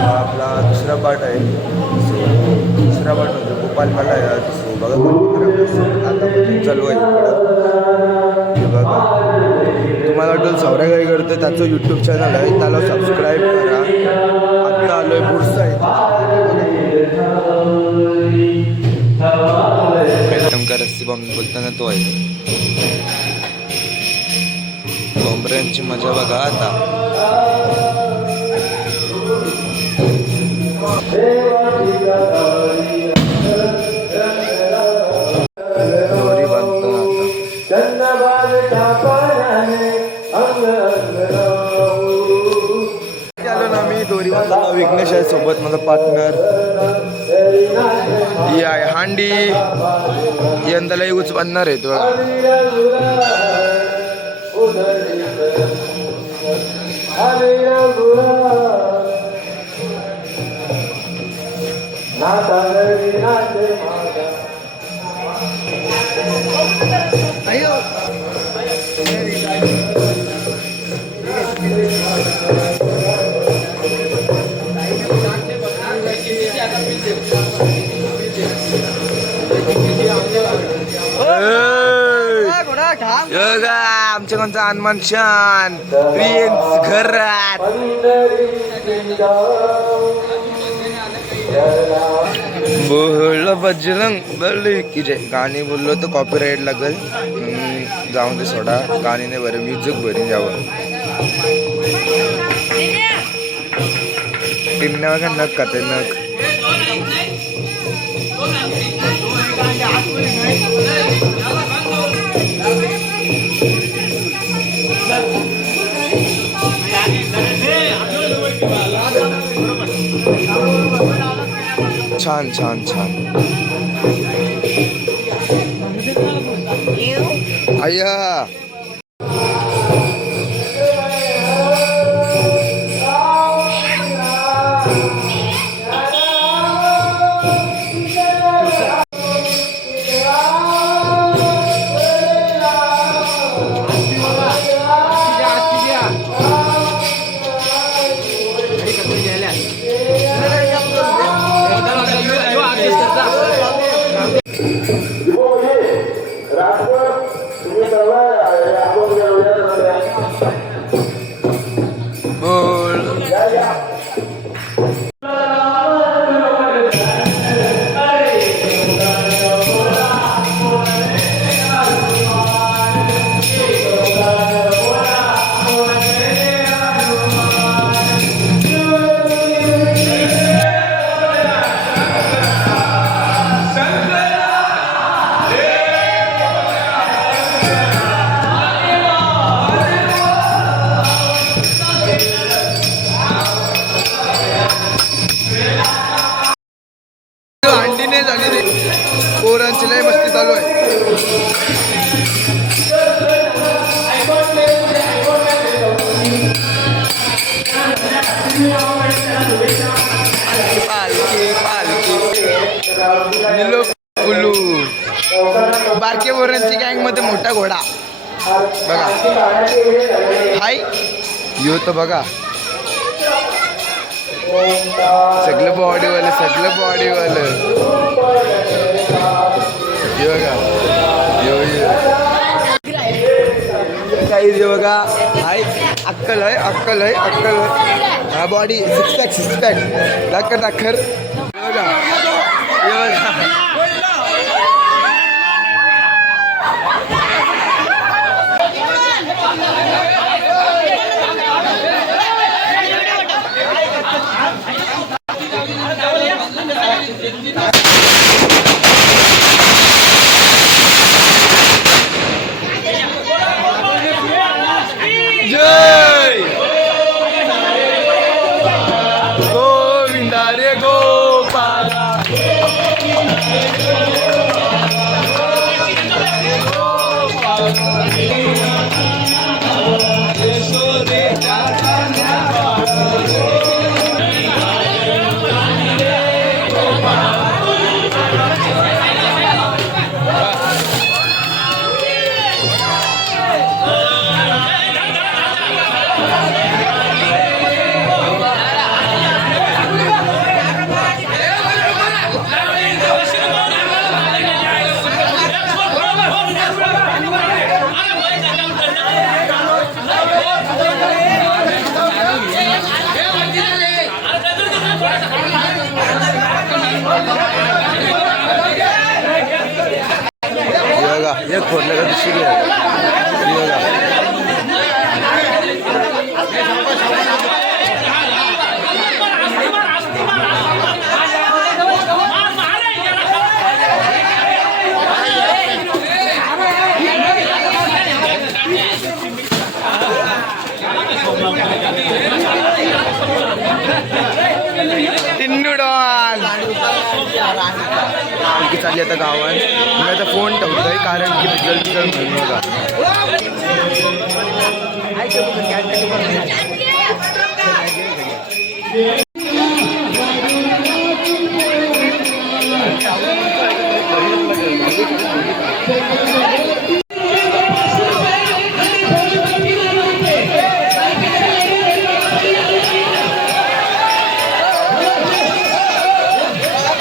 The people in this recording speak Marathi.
आपला दुसरा पार्ट आहे. सो दुसरा पार्ट म्हणजे गोपाल मला आहे. सो बघा आता पण चालू आहे इकडं. हे बघा तुम्हाला वाटेल सौर्या काय करतो त्याचं यूट्यूब चॅनल आहे, त्याला सबस्क्राईब करा. आत्ता आलो आहे बुरसा रस्सी बॉम्ब बोलताना तो आहे. बॉम्बऱ्यांची मजा बघा आता. दोरी बांधतो आलो ना मी दोरी बांधताना. विघ्नेश आहे सोबत माझा पार्टनर. ही आहे हांडी. यंदाला यूज बांधणार आहे तो. आमच्या कोणता हनुमान शान प्रिन्स घरात. बोल बजरंग बली की जय. गाणी बोललो तर कॉपीराईट लागेल. जाऊन दे सोडा. गाणी नाही बरं, म्युझिक बरी यावं. टिमण्या बघा नक का ते नक. छान छान छान. आया पोरांची लय मस्ती चालू आहे. पालखी पालखी निलो कुलू. बारके पोरांची गँग मध्ये मोठा घोडा बघा. हाय यो तर बघा सगळं बॉडीवालं सगळं बॉडीवालं. ये बघा काही बघा. हाय अक्कल आहे अक्कल आहे अक्कल आहे. हा बॉडी सिक्स पॅक दाखर दाखर. बघा ये बघा. जय गोविंदा रे गोपाला. फोडलं का दुसरी घे चालली आता गावात मी आता फोन ठेवतोय कारण की रिझल्ट म्हणून बघा